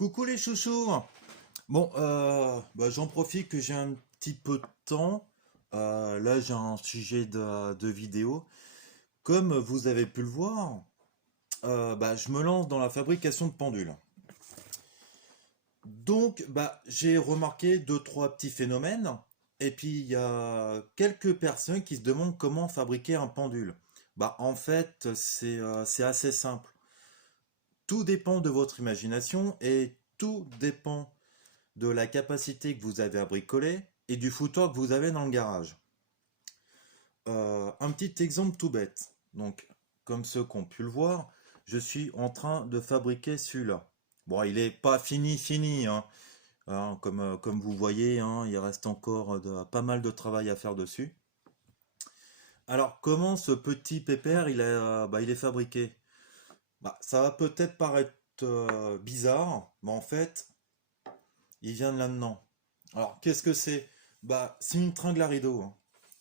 Coucou les chouchous. Bon, j'en profite que j'ai un petit peu de temps. Là, j'ai un sujet de vidéo. Comme vous avez pu le voir, je me lance dans la fabrication de pendules. Donc, j'ai remarqué deux, trois petits phénomènes. Et puis, il y a quelques personnes qui se demandent comment fabriquer un pendule. En fait, c'est assez simple. Tout dépend de votre imagination et tout dépend de la capacité que vous avez à bricoler et du foutoir que vous avez dans le garage. Un petit exemple tout bête. Donc, comme ceux qui ont pu le voir, je suis en train de fabriquer celui-là. Bon, il n'est pas fini, hein. Comme vous voyez, hein, il reste encore pas mal de travail à faire dessus. Alors, comment ce petit pépère il est fabriqué? Ça va peut-être paraître bizarre, mais en fait, il vient de là-dedans. Alors, qu'est-ce que c'est? C'est une tringle à rideau, hein,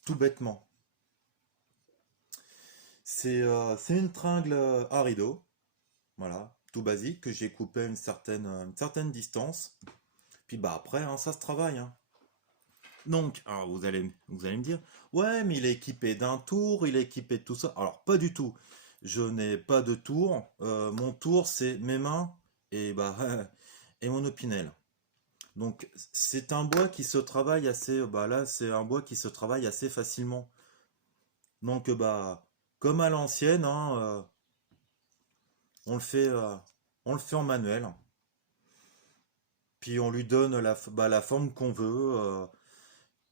tout bêtement. C'est une tringle à rideau, voilà, tout basique, que j'ai coupé à une certaine distance. Puis après, hein, ça se travaille, hein. Donc, alors vous allez me dire, ouais, mais il est équipé d'un tour, il est équipé de tout ça. Alors, pas du tout. Je n'ai pas de tour. Mon tour, c'est mes mains et, et mon opinel. Donc c'est un bois qui se travaille assez, là c'est un bois qui se travaille assez facilement. Donc comme à l'ancienne, hein, on le fait, euh, on le fait en manuel. Puis on lui donne la forme qu'on veut.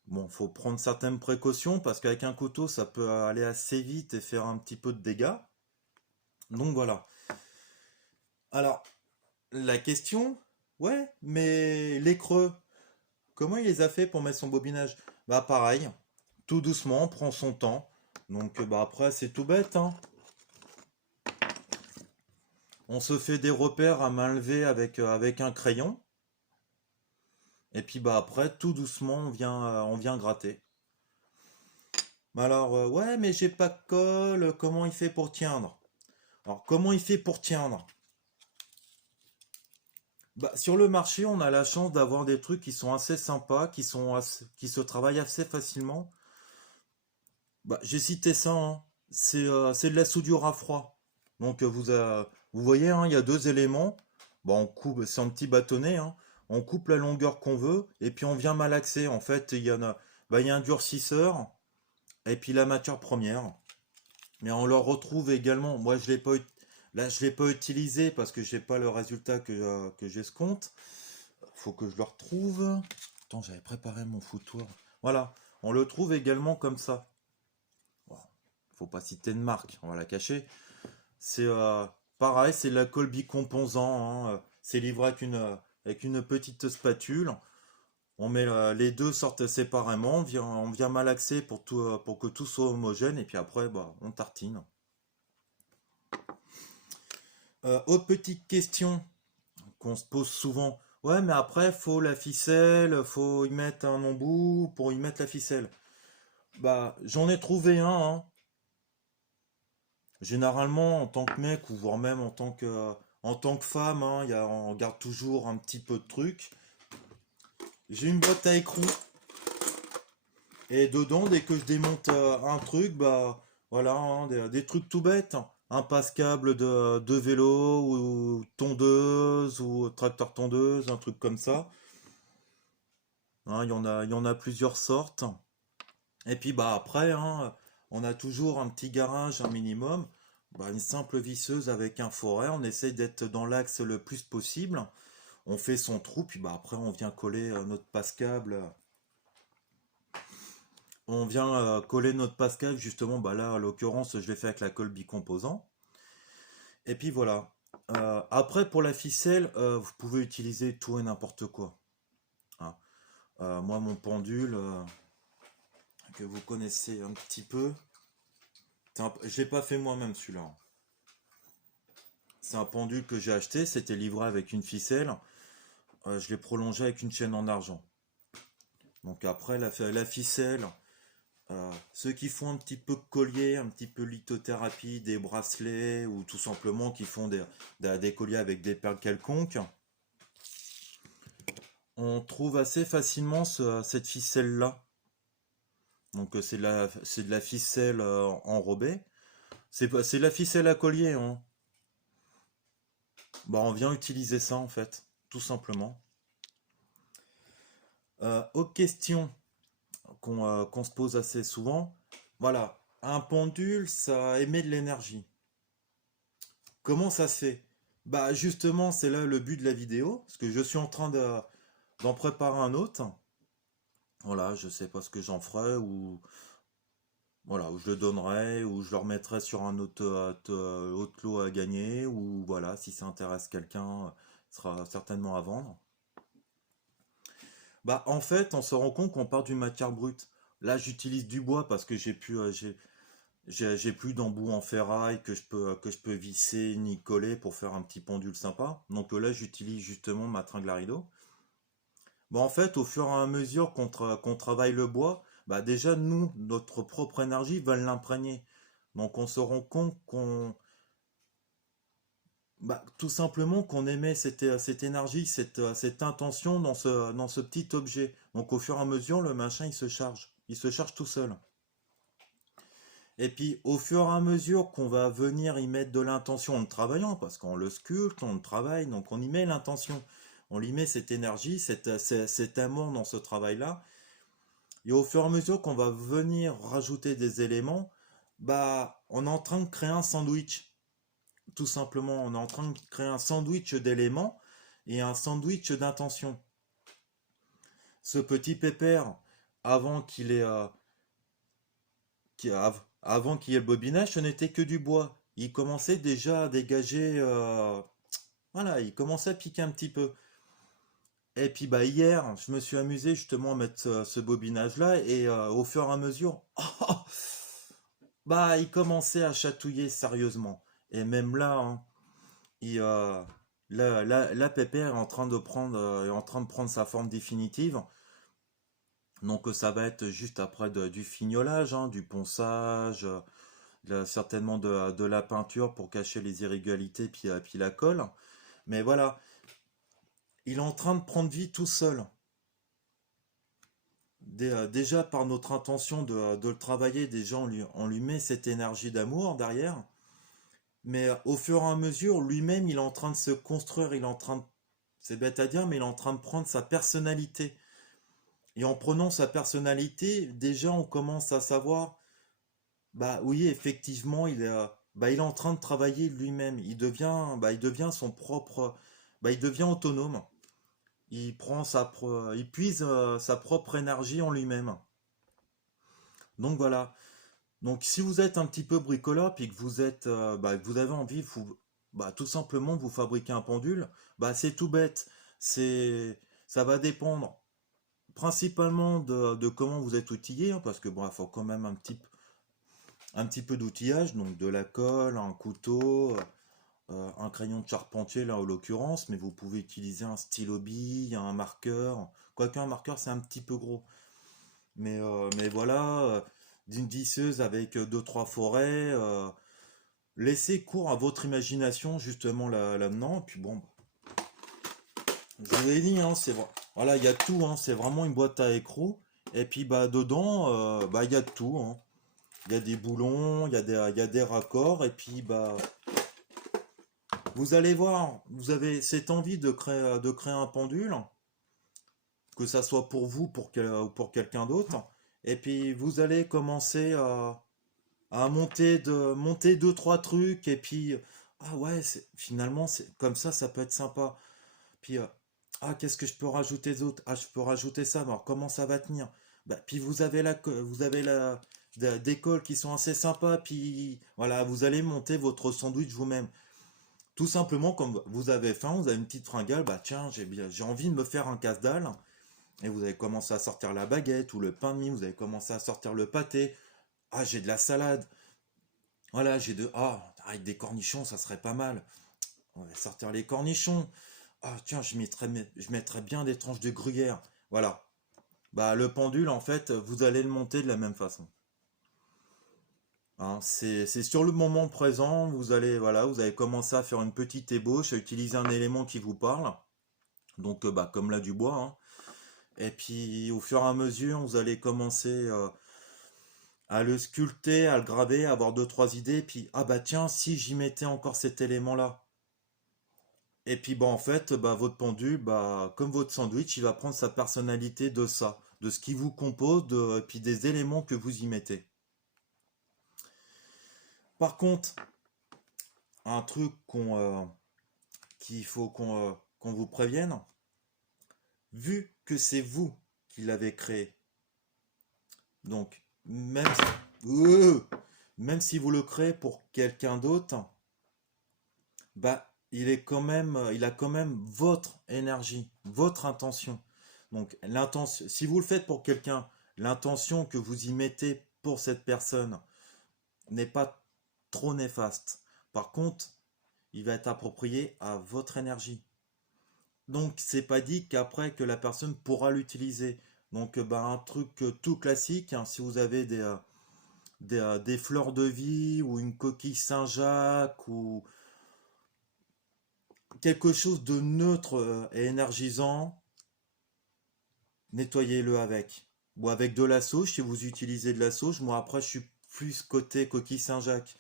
Bon, faut prendre certaines précautions parce qu'avec un couteau ça peut aller assez vite et faire un petit peu de dégâts. Donc voilà. Alors la question, ouais, mais les creux, comment il les a fait pour mettre son bobinage? Pareil, tout doucement, on prend son temps. Donc après c'est tout bête, hein. On se fait des repères à main levée avec un crayon. Et puis après tout doucement on vient gratter. Alors ouais mais j'ai pas de colle, comment il fait pour tiendre? Alors comment il fait pour tiendre? Sur le marché on a la chance d'avoir des trucs qui sont assez sympas, qui se travaillent assez facilement. J'ai cité ça, hein. C'est de la soudure à froid. Donc vous voyez, hein, il y a deux éléments. On coupe, c'est un petit bâtonnet, hein. On coupe la longueur qu'on veut et puis on vient malaxer. En fait, il y a un durcisseur et puis la matière première. Mais on le retrouve également. Moi, là, je l'ai pas utilisé parce que j'ai pas le résultat que j'escompte. Faut que je le retrouve. Attends, j'avais préparé mon foutoir. Voilà, on le trouve également comme ça. Bon, faut pas citer de marque, on va la cacher. C'est pareil, c'est de la colle bicomposant, hein. C'est livré avec une petite spatule. On met les deux sortent séparément, on vient malaxer pour que tout soit homogène et puis après on tartine. Autre petite question qu'on se pose souvent. Ouais, mais après faut la ficelle, faut y mettre un embout pour y mettre la ficelle. J'en ai trouvé un, hein. Généralement, en tant que mec, ou voire même en tant que femme, hein, on garde toujours un petit peu de trucs. J'ai une boîte à écrou. Et dedans, dès que je démonte un truc, voilà, hein, des trucs tout bêtes. Un passe-câble de vélo, ou tondeuse, ou tracteur tondeuse, un truc comme ça. Hein, il y en a plusieurs sortes. Et puis après, hein, on a toujours un petit garage, un minimum. Une simple visseuse avec un forêt. On essaye d'être dans l'axe le plus possible. On fait son trou, puis après on vient coller notre passe-câble. On vient coller notre passe-câble, justement. Là, en l'occurrence, je l'ai fait avec la colle bicomposant. Et puis voilà. Après, pour la ficelle, vous pouvez utiliser tout et n'importe quoi, hein. Moi, mon pendule, que vous connaissez un petit peu, je l'ai pas fait moi-même celui-là. C'est un pendule que j'ai acheté, c'était livré avec une ficelle. Je l'ai prolongé avec une chaîne en argent. Donc après, la ficelle, ceux qui font un petit peu de collier, un petit peu lithothérapie, des bracelets, ou tout simplement qui font des colliers avec des perles quelconques, on trouve assez facilement cette ficelle-là. Donc c'est de la ficelle enrobée. C'est de la ficelle à collier, hein. Bah, on vient utiliser ça en fait, tout simplement. Autre question qu'on se pose assez souvent. Voilà, un pendule, ça émet de l'énergie. Comment ça se fait? Bah justement, c'est là le but de la vidéo, parce que je suis en train d'en préparer un autre. Voilà, je sais pas ce que j'en ferai, ou voilà, ou je le donnerai, ou je le remettrai sur un autre lot à gagner, ou voilà, si ça intéresse quelqu'un, ce sera certainement à vendre. Bah en fait, on se rend compte qu'on part d'une matière brute. Là, j'utilise du bois parce que j'ai plus d'embout en ferraille que je peux visser ni coller pour faire un petit pendule sympa. Donc là, j'utilise justement ma tringle à rideau. Bon, en fait, au fur et à mesure qu'on travaille le bois, bah déjà, nous, notre propre énergie va l'imprégner. Donc on se rend compte bah, tout simplement qu'on émet cette énergie, cette intention dans ce petit objet. Donc au fur et à mesure, le machin, il se charge. Il se charge tout seul. Et puis, au fur et à mesure qu'on va venir y mettre de l'intention en le travaillant, parce qu'on le sculpte, on le travaille, donc on y met l'intention, on y met cette énergie, cet amour dans ce travail-là, et au fur et à mesure qu'on va venir rajouter des éléments, bah, on est en train de créer un sandwich. Tout simplement, on est en train de créer un sandwich d'éléments et un sandwich d'intention. Ce petit pépère, avant qu'il ait, avant qu'il y ait le bobinage, ce n'était que du bois. Il commençait déjà à dégager, voilà, il commençait à piquer un petit peu. Et puis bah hier, je me suis amusé justement à mettre ce bobinage-là et au fur et à mesure, bah il commençait à chatouiller sérieusement. Et même là, hein, il, la pépère est en train de est en train de prendre sa forme définitive. Donc ça va être juste après du fignolage, hein, du ponçage, certainement de la peinture pour cacher les irrégularités, puis la colle. Mais voilà, il est en train de prendre vie tout seul. Déjà par notre intention de le travailler, déjà on lui met cette énergie d'amour derrière. Mais au fur et à mesure, lui-même, il est en train de se construire, il est en train de... C'est bête à dire, mais il est en train de prendre sa personnalité. Et en prenant sa personnalité, déjà on commence à savoir, bah oui, effectivement, bah, il est en train de travailler lui-même. Il devient son propre, bah, il devient autonome. Il puise sa propre énergie en lui-même. Donc voilà. Donc si vous êtes un petit peu bricoleur puis que que vous avez envie, bah, tout simplement vous fabriquer un pendule, bah c'est tout bête. Ça va dépendre principalement de comment vous êtes outillé, hein, parce que bon, il faut quand même un petit peu d'outillage, donc de la colle, un couteau, un crayon de charpentier là en l'occurrence, mais vous pouvez utiliser un stylo bille, un marqueur. Quoique un marqueur c'est un petit peu gros. Mais voilà, d'une disseuse avec deux, trois forêts. Laissez cours à votre imagination justement là-dedans. Et puis bon, je vous ai dit, hein, voilà, il y a tout, hein, c'est vraiment une boîte à écrou. Et puis bah dedans, bah il y a de tout, hein. Il y a des boulons, il y a des raccords, et puis bah vous allez voir, vous avez cette envie de créer un pendule, que ça soit pour vous ou pour quelqu'un d'autre, et puis vous allez commencer à monter deux, trois trucs, et puis ah ouais, finalement, comme ça peut être sympa. Puis ah, qu'est-ce que je peux rajouter d'autre? Ah, je peux rajouter ça, alors comment ça va tenir? Bah, puis vous avez des cols qui sont assez sympas, puis voilà, vous allez monter votre sandwich vous-même. Tout simplement, comme vous avez faim, vous avez une petite fringale, bah tiens, j'ai envie de me faire un casse-dalle. Et vous avez commencé à sortir la baguette ou le pain de mie, vous avez commencé à sortir le pâté. Ah, j'ai de la salade. Voilà, avec des cornichons, ça serait pas mal. On va sortir les cornichons. Ah, tiens, je mettrais bien des tranches de gruyère. Voilà. Bah, le pendule, en fait, vous allez le monter de la même façon. Hein, c'est sur le moment présent, voilà, vous allez commencer à faire une petite ébauche, à utiliser un élément qui vous parle. Donc bah, comme là du bois, hein. Et puis au fur et à mesure, vous allez commencer à le sculpter, à le graver, à avoir deux, trois idées, puis ah bah tiens, si j'y mettais encore cet élément-là. Et puis bah en fait, bah votre pendu, bah comme votre sandwich, il va prendre sa personnalité de ça, de ce qui vous compose, et puis des éléments que vous y mettez. Par contre, un truc qu'il faut qu'on vous prévienne, vu que c'est vous qui l'avez créé, donc même si vous le créez pour quelqu'un d'autre, bah il a quand même votre énergie, votre intention. Donc l'intention, si vous le faites pour quelqu'un, l'intention que vous y mettez pour cette personne n'est pas trop néfaste. Par contre, il va être approprié à votre énergie. Donc c'est pas dit qu'après que la personne pourra l'utiliser. Donc bah, un truc tout classique, hein, si vous avez des fleurs de vie ou une coquille Saint-Jacques ou quelque chose de neutre et énergisant, nettoyez-le avec. Ou avec de la sauge, si vous utilisez de la sauge. Moi après je suis plus côté coquille Saint-Jacques.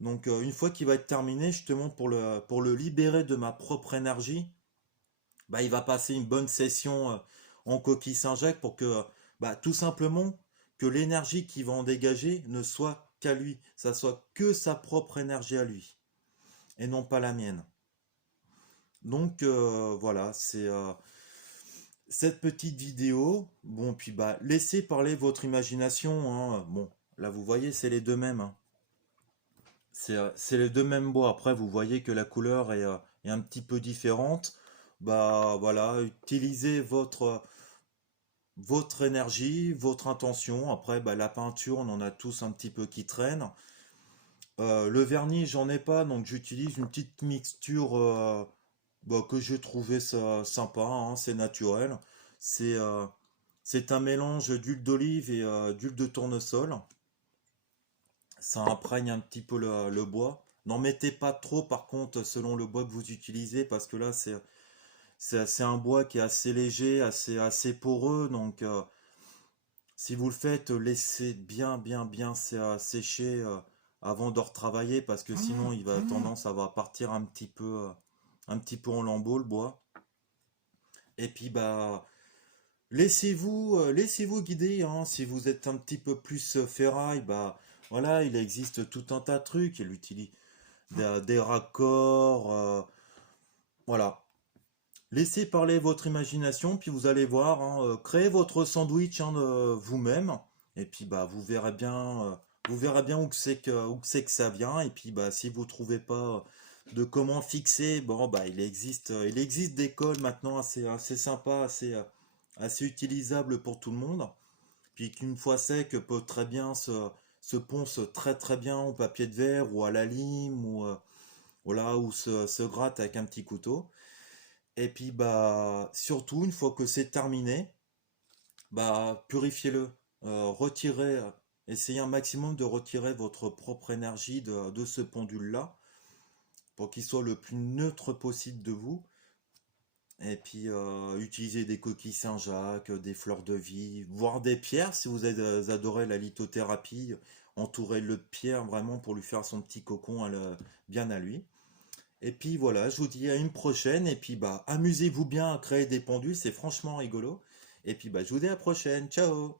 Donc une fois qu'il va être terminé, justement pour le libérer de ma propre énergie, bah, il va passer une bonne session en coquille Saint-Jacques pour que bah, tout simplement que l'énergie qui va en dégager ne soit qu'à lui, ça soit que sa propre énergie à lui et non pas la mienne. Donc voilà, c'est cette petite vidéo. Bon, puis bah laissez parler votre imagination, hein. Bon, là vous voyez, c'est les deux mêmes, hein. C'est les deux mêmes bois. Après, vous voyez que la couleur est un petit peu différente. Bah voilà, utilisez votre énergie, votre intention. Après, bah, la peinture, on en a tous un petit peu qui traînent. Le vernis, j'en ai pas, donc j'utilise une petite mixture bah, que j'ai trouvé ça sympa, hein, c'est naturel. C'est c'est un mélange d'huile d'olive et d'huile de tournesol. Ça imprègne un petit peu le bois. N'en mettez pas trop par contre selon le bois que vous utilisez parce que là c'est un bois qui est assez léger, assez poreux. Donc si vous le faites, laissez bien sécher avant de retravailler parce que sinon il va tendance à va partir un petit peu en lambeaux le bois. Et puis bah laissez-vous guider, hein. Si vous êtes un petit peu plus ferraille, bah voilà, il existe tout un tas de trucs. Il utilise des raccords, voilà. Laissez parler votre imagination, puis vous allez voir, hein, créez votre sandwich hein, vous-même, et puis bah vous verrez bien où que c'est que ça vient, et puis bah si vous trouvez pas de comment fixer, bon bah il existe des cols maintenant assez sympas, assez utilisables pour tout le monde, puis qu'une fois sec peut très bien se ponce très bien au papier de verre ou à la lime ou voilà ou se gratte avec un petit couteau. Et puis bah surtout une fois que c'est terminé, bah purifiez-le, retirez, essayez un maximum de retirer votre propre énergie de ce pendule-là pour qu'il soit le plus neutre possible de vous. Et puis utilisez des coquilles Saint-Jacques, des fleurs de vie, voire des pierres si vous adorez la lithothérapie, entourez-le de pierres vraiment pour lui faire son petit cocon bien à lui. Et puis voilà, je vous dis à une prochaine. Et puis bah amusez-vous bien à créer des pendules, c'est franchement rigolo. Et puis bah je vous dis à la prochaine. Ciao!